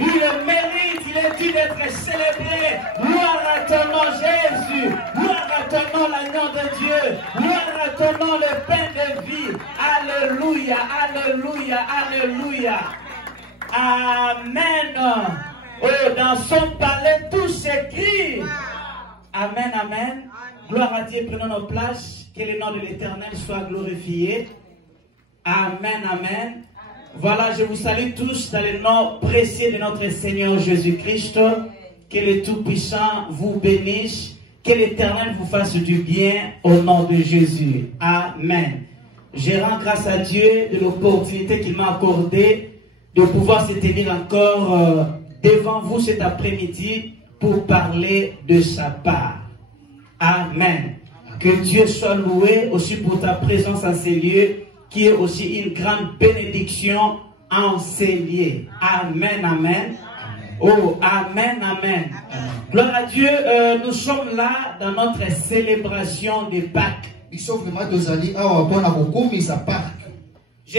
Il mérite, il est dû d'être célébré. Gloire à ton nom, Jésus. Gloire à ton nom, l'agneau de Dieu. Gloire à ton nom, le pain de vie. Alléluia, alléluia, alléluia. Amen. Oh, dans son palais, tout s'écrit. Amen, amen. Gloire à Dieu, prenons nos places. Que le nom de l'Éternel soit glorifié. Amen, amen. Voilà, je vous salue tous dans le nom précieux de notre Seigneur Jésus-Christ. Que le Tout-Puissant vous bénisse. Que l'Éternel vous fasse du bien au nom de Jésus. Amen. Je rends grâce à Dieu de l'opportunité qu'il m'a accordée de pouvoir se tenir encore devant vous cet après-midi pour parler de sa part. Amen. Que Dieu soit loué aussi pour ta présence en ces lieux, qui est aussi une grande bénédiction en ces lieux. Amen, amen. Oh, amen, amen. Gloire à Dieu, nous sommes là dans notre célébration de Pâques. Je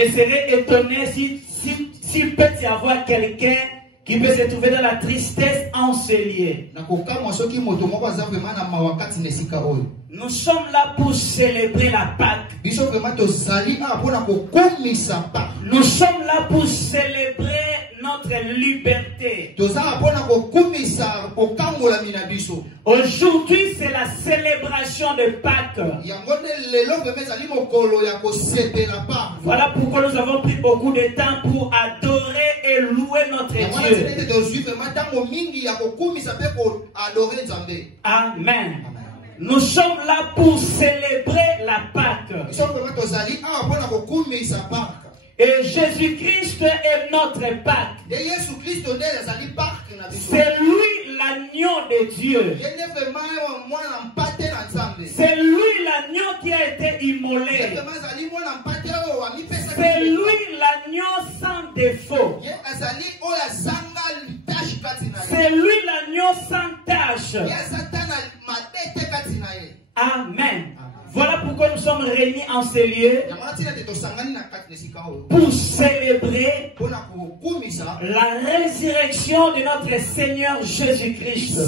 serais étonné s'il peut y avoir quelqu'un qui peut se trouver dans la tristesse en ce lieu. Nous sommes là pour célébrer la Pâque. Nous sommes là pour célébrer notre liberté. Aujourd'hui, c'est la célébration de Pâques. Voilà pourquoi nous avons pris beaucoup de temps pour adorer et louer notre Dieu. Amen. Nous sommes là pour célébrer la Pâque. Et Jésus-Christ est notre Pâque. C'est lui l'agneau de Dieu. C'est lui l'agneau qui a été immolé. C'est lui l'agneau sans défaut. C'est lui l'agneau sans tâche. Amen. Voilà pourquoi nous sommes réunis en ces lieux pour célébrer la résurrection de notre Seigneur Jésus-Christ.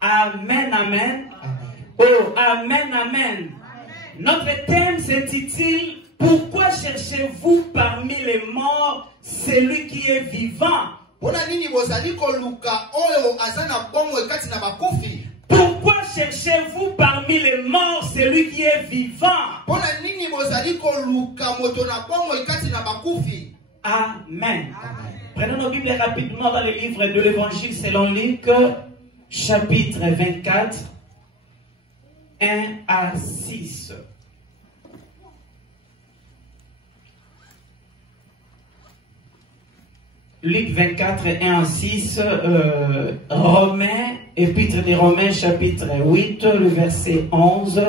Amen, amen. Oh, amen, amen. Notre thème s'intitule « Pourquoi cherchez-vous parmi les morts celui qui est vivant ?» Pourquoi cherchez-vous parmi les morts celui qui est vivant? Amen. Prenons nos Bibles rapidement dans le livre de l'Évangile selon Luc, chapitre 24, 1 à 6. Luc 24, 1 à 6, Romains, épître des Romains, chapitre 8, le verset 11.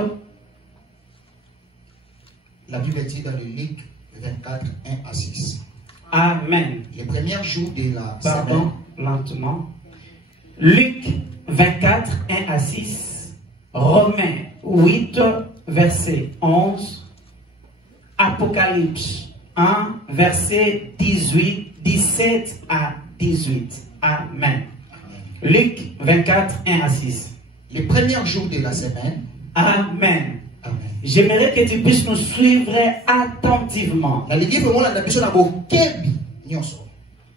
La Bible dit dans le Luc 24, 1 à 6. Amen. Les premiers jours de la semaine. Lentement. Luc 24, 1 à 6, Romains 8, verset 11, Apocalypse 1, verset 17 à 18. Amen. Luc 24, 1 à 6. Les premiers jours de la semaine. Amen. J'aimerais que tu puisses nous suivre attentivement.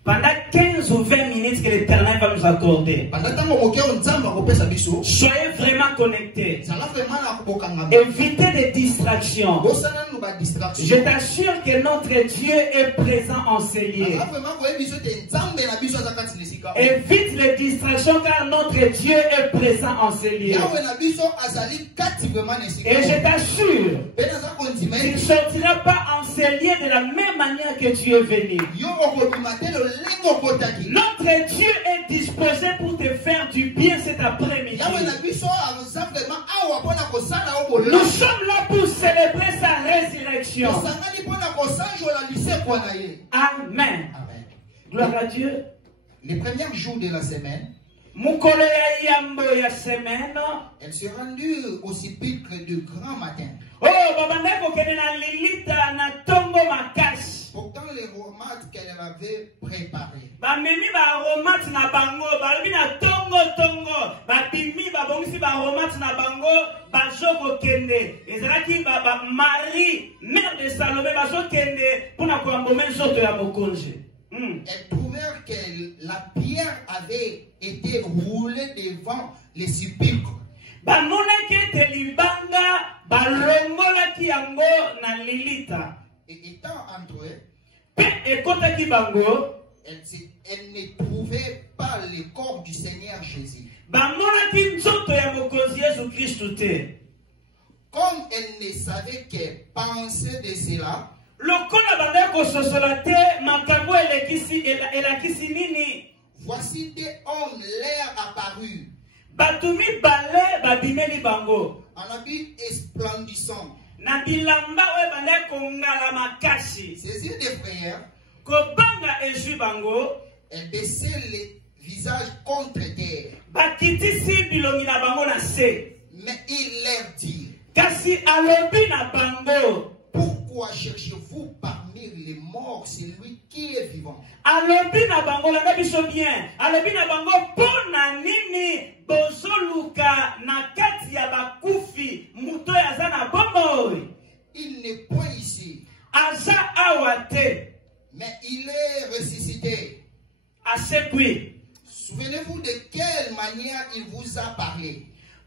Pendant 15 ou 20 minutes que l'Éternel va nous accorder, soyez vraiment connectés. Évitez des distractions. Je t'assure que notre Dieu est présent en ces lieux. Évite les distractions car notre Dieu est présent en ces lieux. Et je t'assure qu'il ne sortira pas en ces lieux de la même manière que tu es venu. Notre Dieu est disposé pour te faire du bien cet après-midi. Nous sommes là pour célébrer sa résurrection. Amen. Gloire à Dieu. Les premiers jours de la semaine, elle s'est rendue au sépulcre du grand matin. Oh, avait préparé. Bamemi ba aromate na bango, balobi na tongo tongo, babimi babongisi ba aromate na bango, bazoko kende. Ezalaki ba Marie, mère de Salomé, bazoko kende pour na koamboma nzoto ya mokonzi. Elles trouvèrent que la pierre avait été roulée devant les sépulcres. Bamonaki ete libanga balongolaki yango na lilita. Et étant entre eux, ekotaki bango, elles ne trouvaient pas le corps du Seigneur Jésus. Bamonaki nzoto ya mokonzi Yesu Kristu te. Comme elles ne savaient que penser de cela, lokola banda kososola te makambo elakisi nini, voici des hommes leur apparus. Batumi bale babimeli bango En habit esplendissant. na bilamba oyo banda kongala makasi. Ces yeux de frères, kobanga ezwi bango, elles baissaient les visages contre terre. bakitisi bilongi na bango na se. Mais il leur dit, kasi alobi na bango, pourquoi cherchez-vous parmi les morts celui qui est vivant? alobi na bango, langa biso bien, alobi na bango pona nini bozoluka na kati ya bakufi muto aza na bomoi. Il n'est point ici, aza awa te, mais il est ressuscité. asekwi. Souvenez-vous de quelle manière il vous a parlé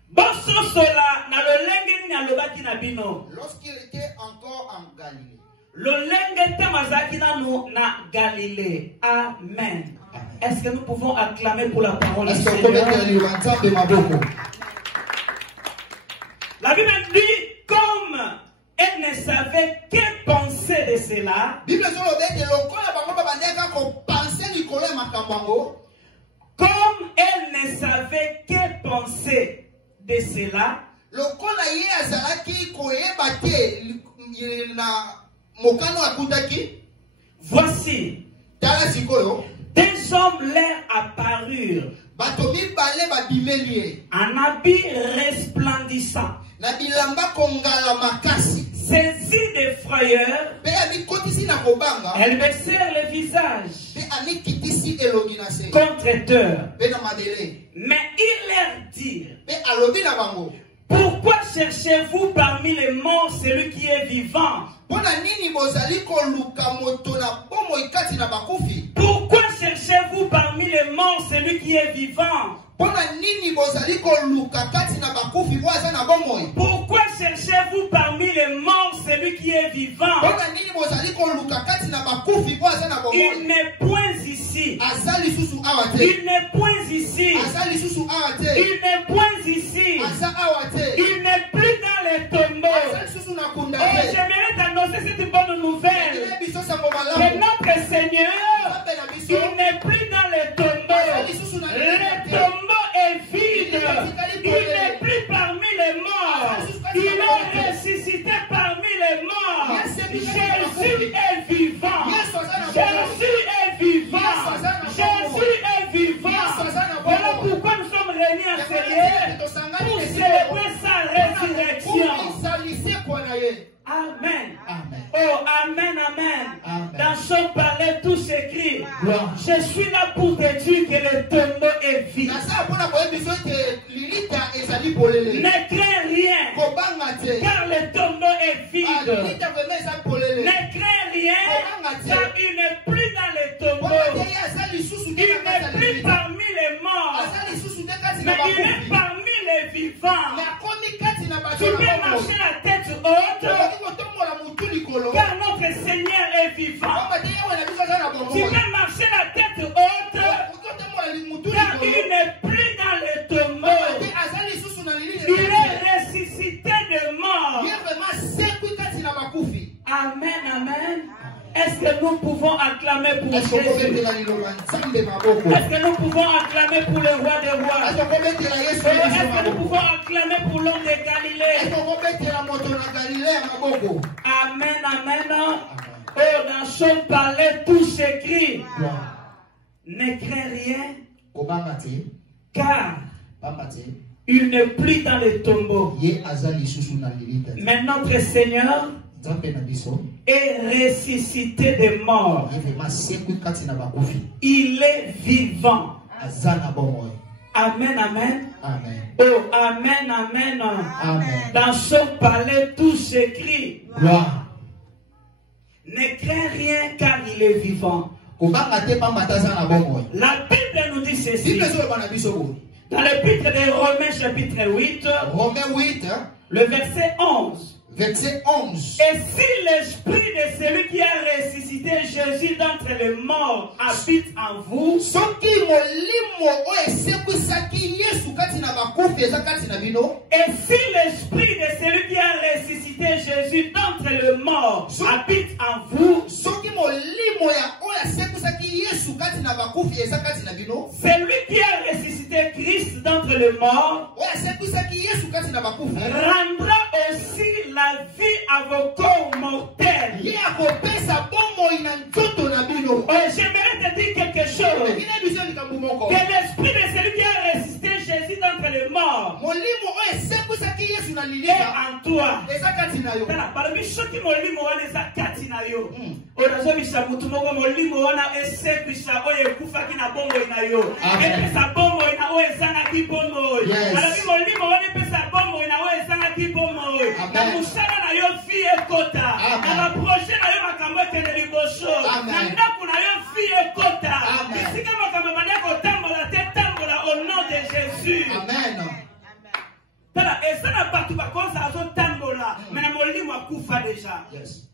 bososola na lolenge nini alobaki na bino lorsqu'il était encore en Galilée. lolenge te mazalaki nanu na Galilée. Amen. Est-ce que nous pouvons acclamer pour la parole du Seigneur? La Bible dit, comme elle ne savait que penser de cela, comme elle ne savait que penser de cela, voici, des hommes leur apparurent en habit resplendissant, saisis de frayeur, elles baissèrent le visage contre terre. Mais il leur dit, pourquoi cherchez-vous parmi les morts celui qui est vivant? Pourquoi cherchez-vous parmi les morts celui qui est vivant? Pourquoi cherchez-vous parmi les morts celui qui est vivant? Il n'est point ici. Il n'est point ici. Il n'est point ici. Il n'est plus dans les tombeaux. Et j'aimerais t'annoncer cette bonne nouvelle. Que notre Seigneur, il n'est plus dans les tombeaux. Le tombeau est vide. Il n'est plus parmi les morts. Il est ressuscité parmi les morts. Jésus est vivant. Jésus est vivant. Jésus est vivant. Voilà pourquoi nous sommes réunis en Seigneur pour célébrer sa résurrection. Amen. Oh, amen, amen. Dans son palais, tout s'écrit. Je suis là pour te dire que le tombeau est vide. Ne crains rien, car le tombeau est vide. Ne crains rien, car il n'est plus dans le tombeau. Il n'est plus parmi les morts, mais il est parmi les vivants. Tu peux marcher la tête haute, car notre Seigneur est vivant. Tu peux marcher la tête haute, car il n'est plus dans le tombeau. Il est ressuscité de mort. Amen, amen. Est-ce que nous pouvons acclamer pour Jésus? Est-ce que nous pouvons acclamer pour le roi des rois? Est-ce que nous pouvons acclamer pour l'homme de Galilée? Amen, amen. Oh, dans son palais, tout s'écrit. Ne crains rien, car il n'est plus dans le tombeau. Mais notre Seigneur est ressuscité ressuscité des morts. Il est vivant. Amen, amen. Amen. Oh, amen, amen. Amen. Dans son palais, tout s'écrit. Gloire. Ne crains rien car il est vivant. La Bible nous dit ceci. Dans l'épître de Romains chapitre 8, Romains 8, le verset 11. verset 11. Et si l'esprit de celui qui a ressuscité Jésus d'entre les morts habite en vous, et si l'esprit de celui qui a ressuscité Jésus d'entre les morts habite en vous, celui qui a ressuscité Christ d'entre les morts rendra aussi la vie à vos corps mortels. J'aimerais te dire quelque chose. Que l'esprit de celui qui a ressuscité Jésus d'entre les morts est en toi. Au nom de Jésus. Amen. Et ça n'a pas tout par contre, ça a tambola. Mais mon livre a couffé déjà. Yes.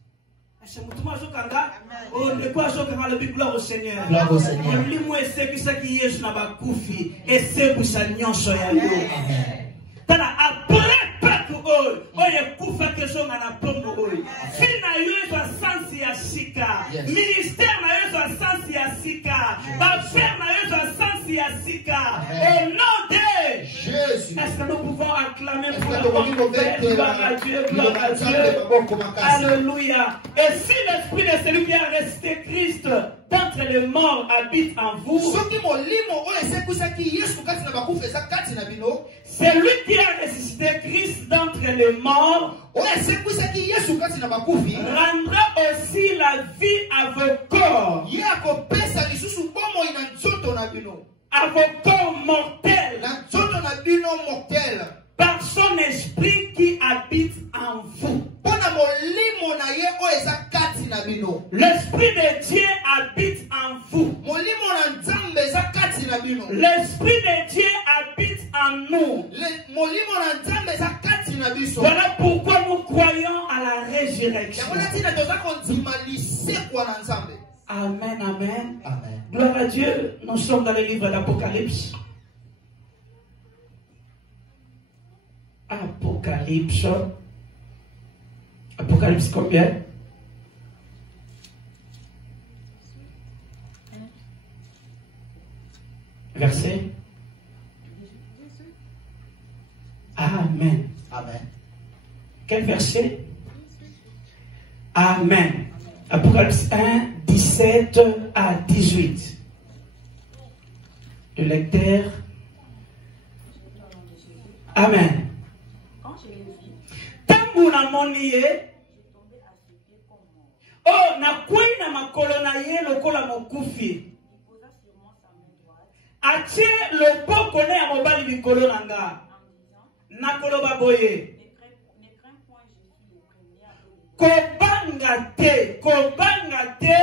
Oh, de quoi je vais le gloire au Seigneur. Gloire au Seigneur. Mon livre est ce qui s'est qui est na ba couffé et c'est pour ça nyon soya yo. Tala après pas tout ol. Oye couffé que so na pombo ol. Fina yo so sansi ya sika. Ministère na yo so sansi ya sika. Ba faire na yo so sansi ya sika. Au nom de Jésus. Est-ce que nous pouvons acclamer pour la gloire à Dieu, gloire à Dieu. Alléluia. Et si l'esprit de celui qui a resté Christ d'entre les morts habite en vous, celui qui a ressuscité Christ d'entre les morts rendra aussi la vie à vos corps, à vos corps mortels, par son esprit qui habite en vous. L'esprit de Dieu habite en vous. L'esprit de Dieu habite en nous. Voilà pourquoi nous croyons à la résurrection. Amen, amen. Amen. Gloire à Dieu. Nous sommes dans le livre d'Apocalypse. Apocalypse. Apocalypse combien? Verset. Amen. Amen. Quel verset? Amen. Apocalypse 1, 17 à 18. Le lecteur. Amen. Tangu na moniye. Oh, na kwei na makolo na ye lokola mokufi. Atie loboko ne ya mobali likolo na nga. Nakoloba boye. Kobanga te,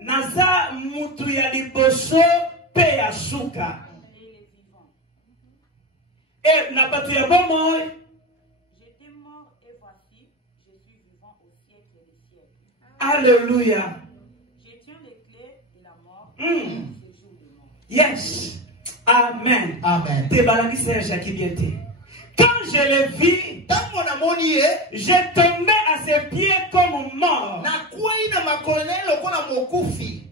naza mutu ya liboso pe ya suka. Et na batu ya bomoi. J'étais mort et voici, je suis vivant au siècle des siècles. Alléluia. Je tiens les clés de la mort Mm. et du séjour de mort. Yes. Amen. Amen. Te balaki Serge Akibiete. Quand je le vis, j'ai tombé à ses pieds comme mort.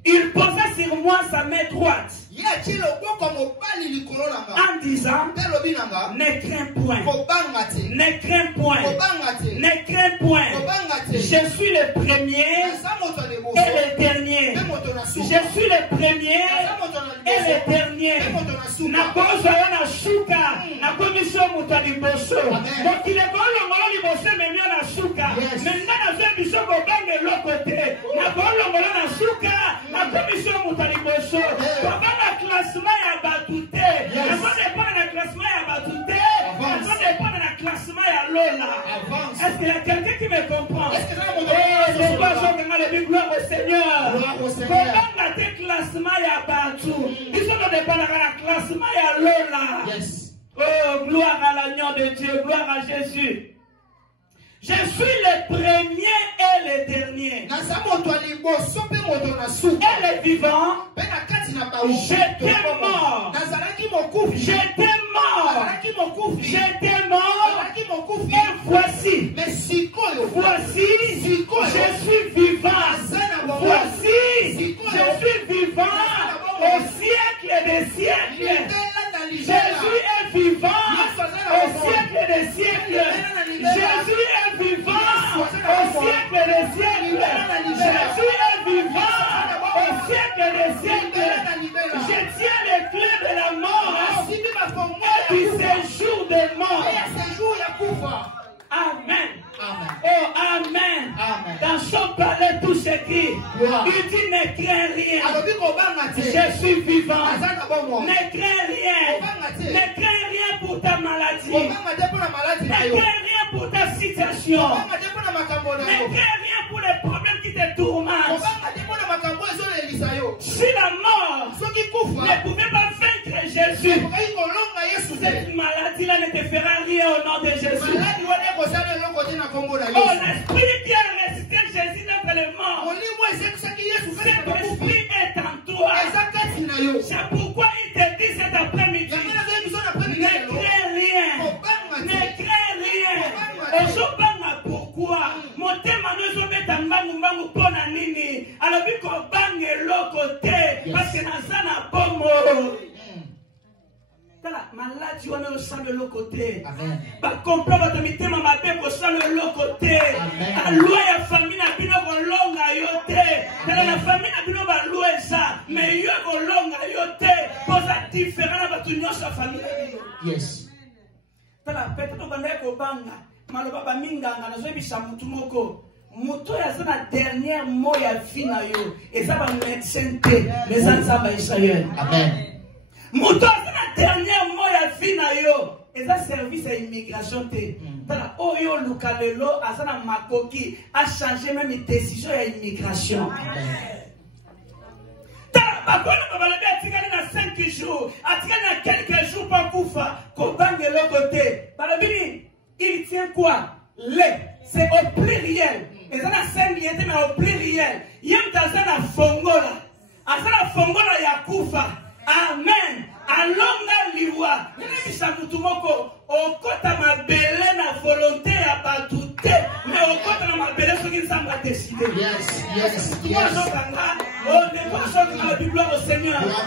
Il posa sur moi sa main droite en disant, ne crains point, ne crains point, ne crains point. Je suis le premier et le dernier. Je suis le premier et le dernier. Nakozo na shuka, nakomiso mutali boso. Donc il est bon le suka. Maintenant, je suis au banc de l'autre côté. qu'il y a quelqu'un qui me comprend? Est-ce que ça va C'est pas ça qu'on a le gloire au Seigneur. Gloire au Seigneur. Comment on a des classements il y a partout? Ils sont dans des classement il y a l'eau là. Yes. Oh, gloire à l'agneau de Dieu, gloire à Jésus. Je suis le premier et le dernier. Et le vivant, j'étais mort. J'étais mort. J'étais mort. Et voici. Voici, je suis vivant. Voici, je suis vivant au siècle des siècles. Jésus est vivant au siècle des siècles. Jésus est vivant au siècle des siècles. Jésus est vivant au siècle des siècles. Je tiens les clés de la mort et du séjour des morts. Amen. Oh, amen. Dans son palais, tout s'écrit. Il dit ne crains rien. Je suis vivant. Ne crains rien. Ne crains rien pour ta maladie. Ne crains rien pour ta situation. Ne crains rien pour les problèmes qui te tourmentent. Si la mort ne pouvait pas vaincre Jésus, cette maladie-là ne te fera rien au nom de Jésus. Oh, l'esprit qui a ressuscité Jésus d'entre les morts, cet esprit est en toi. C'est pourquoi il te dit cet après-midi, ne crains rien. Ne crains rien. Ozobanga pourquoi? Motema nozobeta mbangu mbangu pona nini? Alobi ko bange lokote parce que naza na bomo. Tala maladie wana osala de l'autre côté. Ba comprendre votre mitema mabe ko sala de l'autre côté. La loi ya famille na bino ko longa yote. Tala la famille na bino ba loi ça, mais yo ko longa yote. Posa différent ba tu nyonso famille na bino. Yes. Tala peut-être banda ko banga. Maloba ba minganga na zo bisa mutu moko. Mutu ya zana dernière mot ya vie na yo. Et ça ba médecin te, les ansamba Israël. Amen. Mutu ya la dernière mot ya vie na yo. Et ça service à immigration te. Tala oyo lukalelo azana makoki a changé même les décisions à immigration. Tala bakona babalabe atikali na 5 jours, atikali na quelques jours pa kufa ko bangelo côté. Balabini il tient quoi? C'est au pluriel. Et ça na singulier mais au pluriel. Yem tazana fongola. Azana fongola ya kufa. Amen. Alonga liwa. Nini mutumoko okota mabele na volonté ya batute. Mais okota na mabele ce qui semble décider. Yes, yes, Yes. yes. On ne va pas dans la Bible au Seigneur. Alors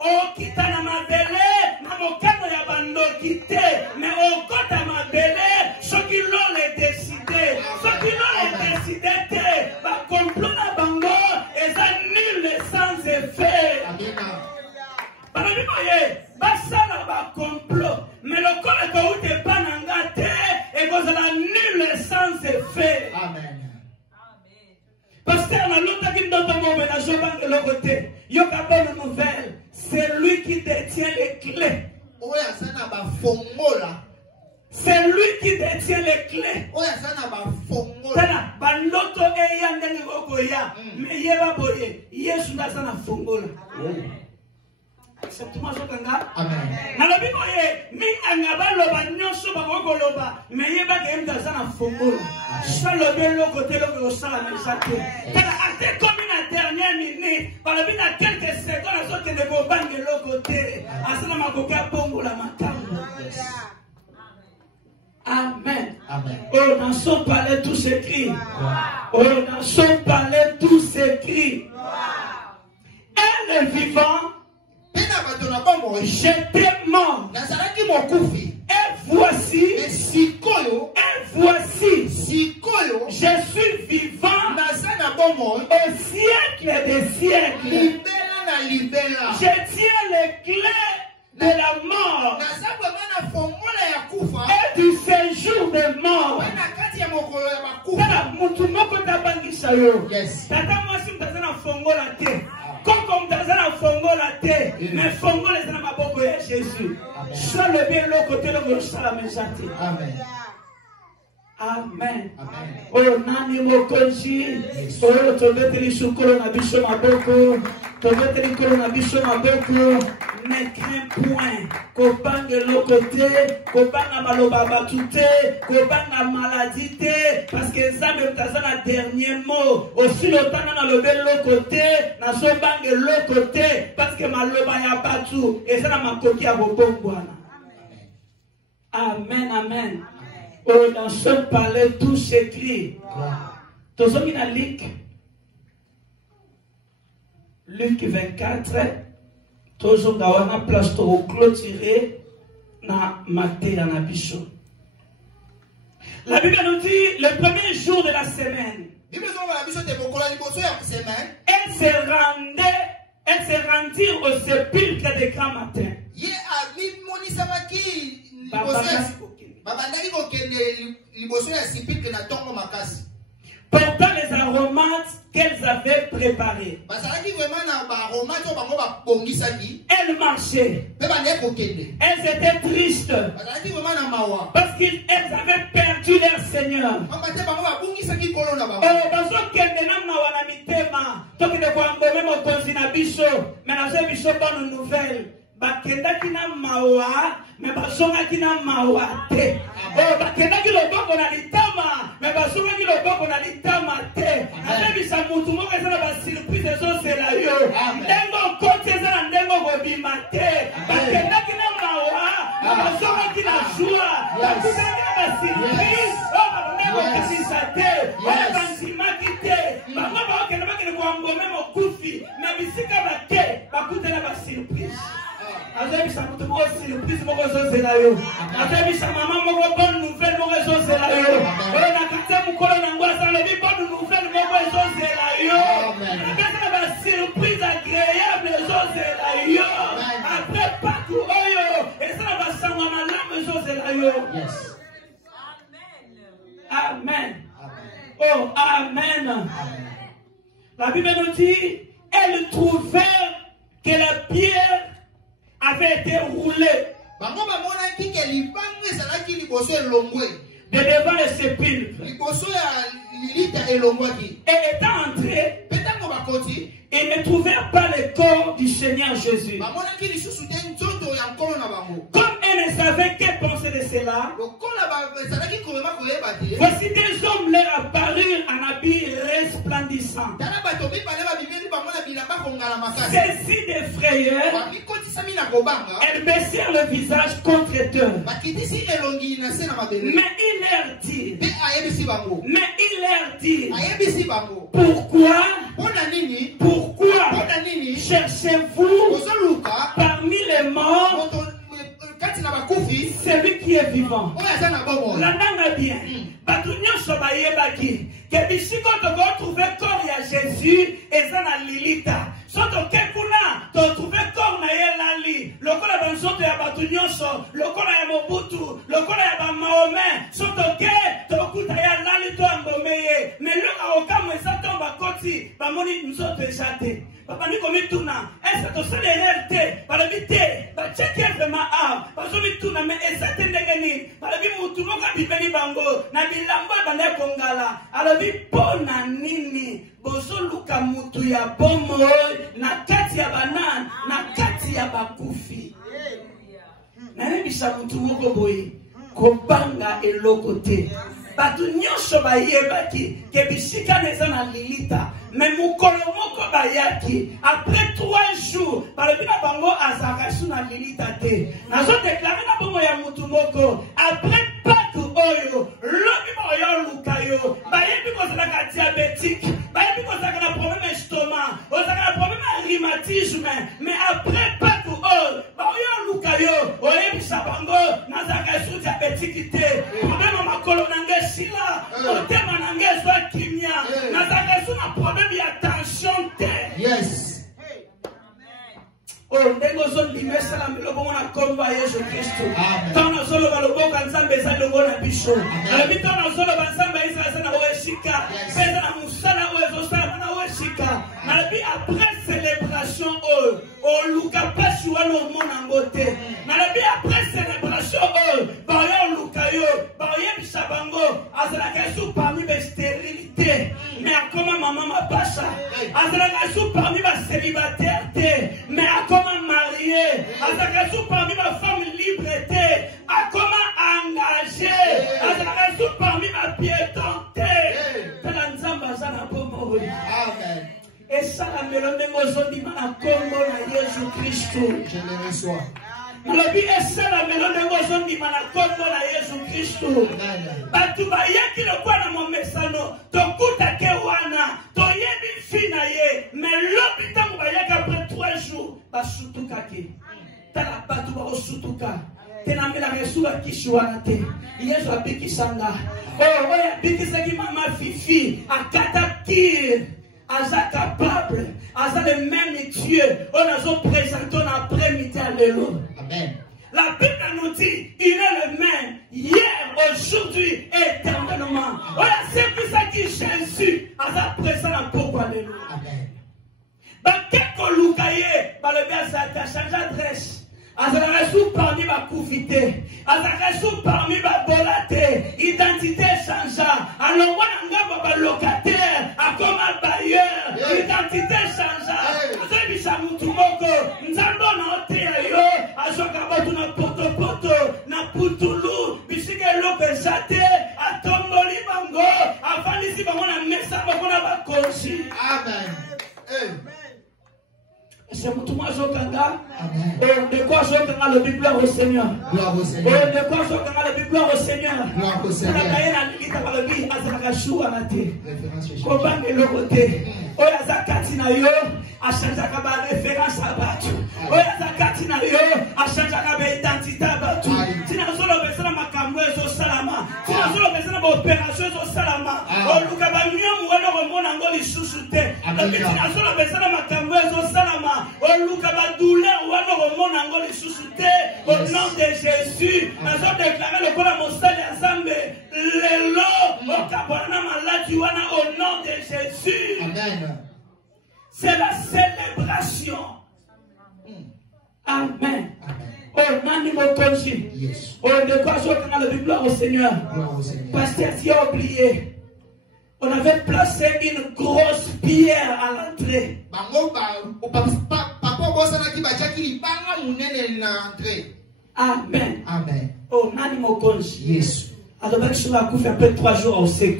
okita na mabele na mokano ya bando kite. Mais okota mabele ce qui l'ont les décidé. Ce qui l'ont les décidé te. Ba complot na bango et ça nul sans effet. Basala ba complot, mais le corps est où t'es pas n'engagé et vous allez nul sans effet. Amen. Parce que dans l'autre qui donne mon ménage de l'autre côté, il y a une bonne nouvelle. C'est lui qui détient les clés. C'est lui qui détient les clés. Baloto e yandenge gogoya, mais yeba boye, Yesu na sana fongola. Acceptement sokanga. Amen. Nalobi boye, minga ngaba loba nyonso ba gogoloba, mais yeba ke mda sana fongola. Salo bien le côté le sala mais ça te. Kana ate comme une dernière minute, balobi na quelques secondes azote de bobange le côté. Asana makoka bongo la makambo. Amen. Amen. Oh, dans son palais tout s'écrit. Oh, dans son palais tout s'écrit. Elle est vivant. J'étais mort. Et voici. Je suis vivant. Au siècle des siècles. Je tiens les clés de la mort et du séjour des morts. Yes. Mais fongola est dans ma boko ya Jésus. Sois le bien l'autre côté, le gauche, ça la maison. Amen. Amen. Amen. Oh nani mokonzi. Oh tobeteli sukolo na biso maboko. Tobeteli kolo na biso maboko. Ne crains point. Kobanga l'autre, kobanga maloba batute, kobanga maladie te, parce que ça même t'as un dernier mot. Aussi longtemps dans le bel côté, na so banga l'autre côté, parce que maloba ya batu et ça na makoki ya bobongwana. Amen, amen. Oh, dans ce palais, tout s'écrit. Tous les gens Luc 24, tous les gens place pour clôturer na maté na biso. La Bible nous dit le premier jour de la semaine. Elle se rendit au sépulcre de grand matin. Portant les aromates qu'elles avaient préparés. Elles marchaient. Elles étaient tristes. Parce qu'elles avaient perdu leur Seigneur. Bakendaki na mawa, me basongaki na mawa te. Oh, bakendaki loboko na litama, me basongaki loboko na litama te. Alebisa mutu moko ezala ba surprise ezosela yo. Ndengo kote ezala ndengo bobima te. Bakendaki na mawa, me basongaki na joie. Bakendaki na ba surprise, oh, ndengo kasisa te. Oh, banzimaki te. Bango bakenda bakende kuambome mokufi, me bisika bate, bakutela ba surprise. Azabisa mutu moko surprise moko ezosela yo. Azabisa mama moko bonne nouvelle moko ezosela yo. Oyo nakata mukolo na ngwasa lobi bonne nouvelle moko ezosela yo. Nakata ba surprise agréable ezosela yo. Après partout oyo ezala ba sangwa malamu ezosela yo. Yes. Amen. Oh amen. La Bible nous dit elle trouvait que la pierre avait été roulé de devant le sépulcre. Et étant entré, ils ne trouvèrent pas le corps du Seigneur Jésus. Comme ils ne savaient que penser de cela, voici des hommes leur apparurent en habit resplendissant. Saisis des frayeurs, elles baissèrent le visage contre eux. Mais il leur dit, pourquoi cherchez-vous parmi les morts celui qui est vivant? L'andanga bien. Batunyo sobaye baki. Que d'ici quand on va trouver corps ya Jésus et ça na Lilita. Soto kekuna to trouver corps na yelali. Lokola bansoto ya batunyo so, lokola ya Mobutu, lokola ya ba Mahomet. Soto ke to kuta ya lali to ambomeye. Mais le aoka mwesa tomba koti ba moni nsoto eshate. Papa ni komi tuna. Est-ce que to sele RT para bite ba checker vraiment ah. Ba so bituna mais esate ndengeni. Para bi mutu moka bibeni bango na bilambo bande kongala. Alobi pona nini bozo luka mutu ya bomo na kati ya banan na kati ya bakufi. Na nebisa mutu moko boye kobanga eloko te. Batu nyonso bayebaki ke bisika neza na Lilita. Mais mukolo moko bayaki après 3 jours balobi na bango azakasu na Lilita te. Nazo déclarer na bongo ya mutu moko après patu oyo lobi boyo lukayo bayebi kozala diabétique bayebi kozala na problème estomac ozala na problème rhumatisme mais après patu oyo boyo lukayo oyebi sabango nazakasu diabétique te problème makolo nange sila otema nange zwa kimia nazakasu na problème ya tension te. Yes. Oh, ndengo zon limesa la milobo na komba Yesu Kristo. Tana solo balobo kanzambe za lobo na bisho. Alabi tana solo banzambe Israel na weshika. Pesa na musala wezo sana na weshika. Alabi après célébration o luka pashi wano mona ngote. Alabi après célébration ba yo luka yo ba yo bisabango Azalaka parmi les stérilités. Mais comment maman m'a pas ça? Azalaka parmi les célibataires. Mais à comment marier? Azalaka parmi ma femme libre. À comment engager? Azalaka parmi ma piétonté. Amen. Et ça, la mélodie de Jésus-Christ. Je le reçois. Et ça, la mélodie de Jésus-Christ. Batu bayaki le kwa na momesano tokuta ke wana toyebi fina ye mais l'hôpital tango bayaki après 3 jours basutuka ke tala batu ba osutuka tena mela resuka kishuana te Yesu abikisanga oya bikisaki mama fifi akata kir aza capable aza le même Dieu on a so présenté après-midi alléluia. Amen. La Bible nous dit, il est le même, hier, aujourd'hui, et éternellement. Voilà, c'est pour ça que Jésus a présent à pourquoi alléluia. Amen. Quelques loukaye, le gars, ça a changé d'adresse. Azalaresu parmi ma couvité, Azalaresu parmi ma bolate, identité changea. Alors, on a un locataire, à comme un bailleur, identité changea. Azalaresu mutumoko, nzando na oteayo, azokabatu na poto, na putulu, bisike lope jate, atomboli bango, afandisi bango na mesa bango na bakoshi. Amen. C'est pour tout le monde. De quoi je vais le Bible gloire au Seigneur. Gloire au Seigneur. De quoi je vais le Bible gloire au Seigneur. Gloire au Seigneur. Comment est le côté? Oya zakati na yo achanjaka ba référence à batu. Oya zakati na yo achanjaka ba identité à batu. Tina solo besana makambo ezo salama. Tina solo besana ba opération ezo salama. Oluka ba nyomu wala romona ngoli susute. Tina solo besana makambo ezo salama. Oluka ba douleur wala romona ngoli susute. Au nom de Jésus, nous avons déclaré le corps à Monsali ensemble. Le lot au Kabana Maladi wana au nom de Jésus. Amen. C'est la célébration. Amen. Oh, Nani Mokonji. Oh, de quoi je dans le Bible, gloire au Seigneur. Pasteur, tu as oublié. On avait placé une grosse pierre à l'entrée. Amen. Amen. Oh, Nani Mokonji. Yes. Alors, je vais couper après 3 jours au sec.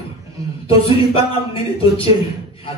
Tozuli banga mnene toche.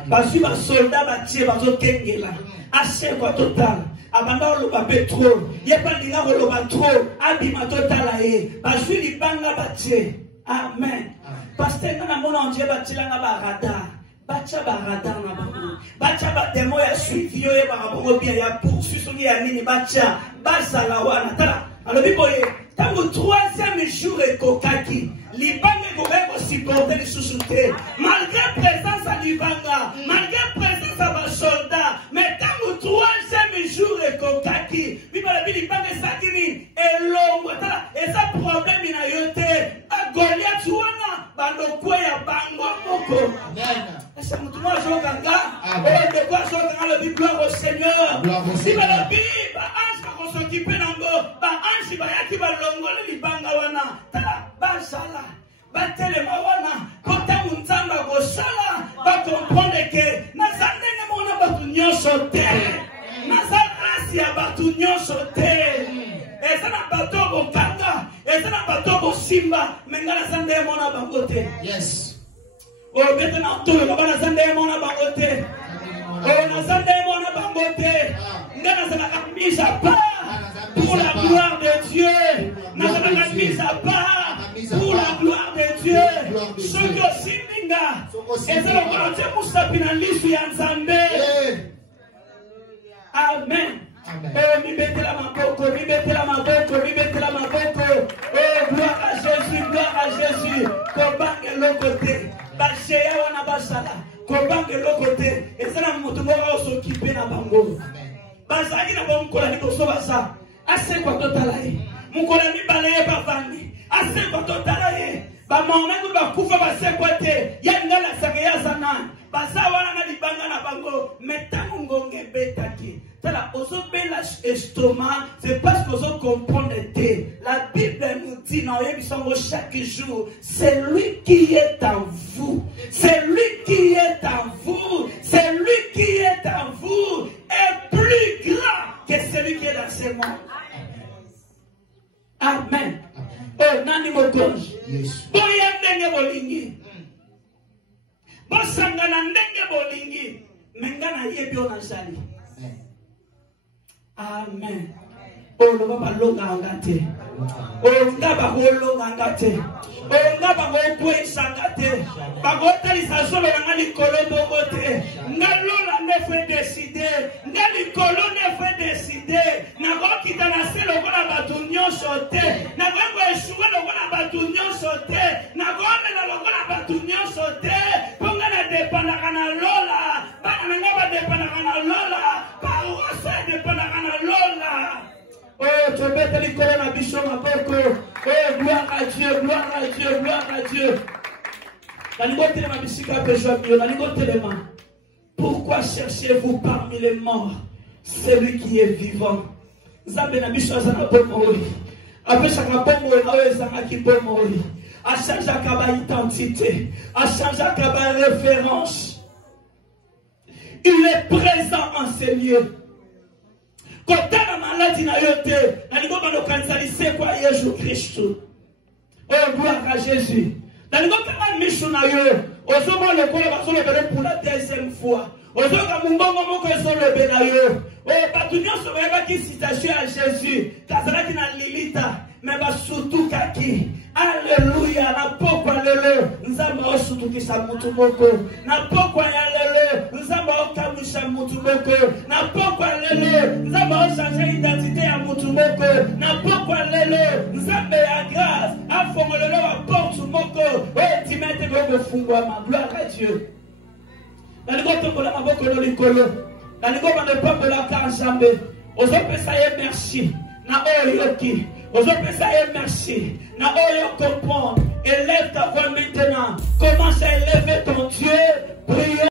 Basu ba soldat ba tie ba zo kengela. Ase kwa total. Abanda oloba pétrole. Yepa linga oloba trop. Abima total aye. Basu li banga ba tie. Amen. Pasteur na mona onje ba tilanga ba radar. Bacha ba radar na bango. Bacha ba demo ya suivi yo ya ba bongo bien ya poursuivre ya nini bacha. Basala wana tala. Alors biboye tango 3e jour et kokaki. Libanga gogo supporter les sous-soutés. Malgré présence à Libanga, malgré présence à ma soldat, mais tango 3e jour et kokaki. Bibala Libanga sakini elongo tala. Et ça problème ina yote. A Goliath wana bando ya bango moko. Amen. C'est mon tour joganga. Et de quoi joganga le gloire au Seigneur. Bibala Bible ange va s'occuper nango. Ba ange ba yaki ba longo le Libanga wana. Tala basala. Batele mawana. Kota munzamba go sala. Ba comprendre que nazande ne mona batu nyonso te. Nazarasi ya batu nyonso te. Eza na bato go kanga. Eza na bato go simba. Mengana zande mona bangote. Yes. O bete na tolo bana zande mona bangote. O na zande mona bangote. Ngana zana kamisa pa. Pour la gloire de Dieu. Nazana kamisa pa. Pour la gloire de Dieu. Ceux qui aussi minga. Eza lo kolote musapina lisu ya nzambe. Amen. Oh, mi mettez la maboko, mi mettez la maboko, mi mettez la maboko. Oh, gloire à Jésus, gloire à Jésus. Kobange l'autre Bashea wana basala. Kobange l'autre et ça na moto moko s'occuper na bango. Bazali na bango kola ni koso basa. Ase kwa totala ye. Mukola mi balaye bavandi. Ase kwa totala ye. Ba maomengu ba kufa ba sekwote. Ya ngala sakeya sana. Basa wana na libanga na bango. Metango ngonge betaki. Tala ozo bela estomac, c'est parce que ozo comprendre te. La Bible nous dit na yebi chaque jour. C'est lui qui est en vous. C'est lui qui est en vous. C'est lui qui est en vous. Est plus grand que celui qui est dans ce monde. Amen. Oh, nani mokonji. Boya ndenge bolingi. Bosangana ndenge bolingi. Mengana yebi onazali. Amen. Oh, le papa longa angate. Oh, ngaba longa angate. Oh, ngaba ngokwe sangate. Bagota lisazolo ngani kolobo gote. Ngalola ne fait décider. Ngani kolone fait décider. Nagoki tanase lokola batu nyonso te. Nagogo eshuwa lokola batu nyonso te. Nagome na lokola batu nyonso te. Ponga na depanda kana lola. Bana ngaba depanda kana lola. Paroisse depanda kana lola. Oh, tu mets les colonnes à bichon à porco. Oh, gloire à Dieu, gloire à Dieu, gloire à Dieu. Pourquoi cherchez-vous parmi les morts celui qui est vivant? À chaque identité, à chaque référence, il est présent en ces lieux. Quand la maladie n'a été, c'est quoi Jésus-Christ? Oh, gloire à Jésus. Dans le monde de mission, on se voit le corps pour la deuxième fois. On se voit mon moment que son le bénayo. Oh, pas tout le monde se voit qui citation à Jésus. Kazala qui n'a Lilita, mais surtout Kaki. Alléluia, na pokwa lelo, nzamba osutu kisa mutu moko. Na pokwa ya lelo, nzamba okamusha mutu moko. Na pokwa lelo, nzamba ochange identité ya mutu moko. Na pokwa lelo, nzamba ya grâce, afongolelo wa porte moko. Oh, timete gogo fungwa ma, gloire à Dieu. Naliko tombola maboko no likolo. Naliko bande pambola ka nzambe. Ozopesa ye merci. Na oyoki. Merci. Na oyo comprendre. Élève ta voix maintenant. Commence à élever ton Dieu. Priez.